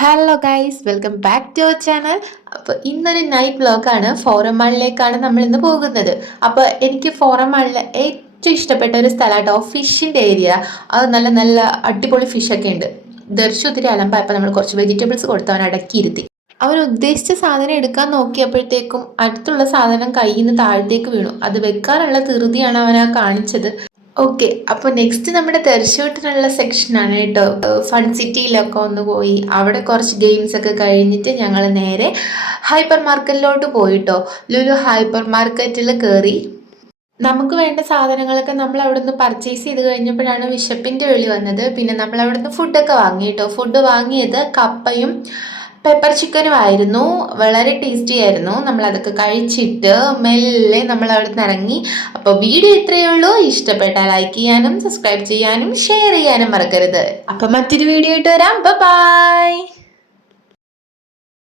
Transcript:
Hello guys, welcome back to our channel. അപ്പോൾ ഇന്നൊരു night വ്ലോഗാണ്. Forum മാളിലേക്കാണ് നമ്മൾ ഇന്ന് പോകുന്നത്. അപ്പോൾ എനിക്ക് ഫോറം മാളിലെ ഏറ്റവും ഇഷ്ടപ്പെട്ട ഒരു സ്ഥലമാട്ടോ ഫിഷിൻ്റെ ഏരിയ. അത് നല്ല നല്ല അടിപൊളി ഫിഷൊക്കെ ഉണ്ട്. ദർശു ഒത്തിരി അലമ്പായപ്പോൾ നമ്മൾ കുറച്ച് വെജിറ്റബിൾസ് കൊടുത്ത് അവൻ അടക്കിയിരുത്തി. അവൻ ഉദ്ദേശിച്ച സാധനം എടുക്കാൻ നോക്കിയപ്പോഴത്തേക്കും അടുത്തുള്ള സാധനം കയ്യിൽ നിന്ന് താഴത്തേക്ക് വീണു. അത് വെക്കാനുള്ള ധൃതിയാണ് അവൻ കാണിച്ചത്. ഓക്കെ, അപ്പോൾ നെക്സ്റ്റ് നമ്മുടെ തെരശ്ശൂട്ടിനുള്ള സെക്ഷനാണ് കേട്ടോ. ഫൺ സിറ്റിയിലൊക്കെ ഒന്ന് പോയി അവിടെ കുറച്ച് ഗെയിംസ് ഒക്കെ കഴിഞ്ഞിട്ട് ഞങ്ങൾ നേരെ ഹൈപ്പർ മാർക്കറ്റിലോട്ട് പോയിട്ടോ. ലുലു ഹൈപ്പർ മാർക്കറ്റിൽ കയറി നമുക്ക് വേണ്ട സാധനങ്ങളൊക്കെ നമ്മൾ അവിടെ നിന്ന് പർച്ചേസ് ചെയ്ത് കഴിഞ്ഞപ്പോഴാണ് വിശപ്പിൻ്റെ വിളി വന്നത്. പിന്നെ നമ്മൾ അവിടെ നിന്ന് ഫുഡൊക്കെ വാങ്ങി കേട്ടോ. ഫുഡ് വാങ്ങിയത് കപ്പയും പെപ്പർ ചിക്കനും ആയിരുന്നു. വളരെ ടേസ്റ്റി ആയിരുന്നു. നമ്മൾ അതൊക്കെ കഴിച്ചിട്ട് മെല്ലെ നമ്മൾ അവിടെ നിന്ന് ഇറങ്ങി. അപ്പോൾ വീഡിയോ ഇത്രയേ ഉള്ളൂ. ഇഷ്ടപ്പെട്ടാൽ ലൈക്ക് ചെയ്യാനും സബ്സ്ക്രൈബ് ചെയ്യാനും ഷെയർ ചെയ്യാനും മറക്കരുത്. അപ്പം മറ്റൊരു വീഡിയോ ആയിട്ട് വരാം. ബൈ.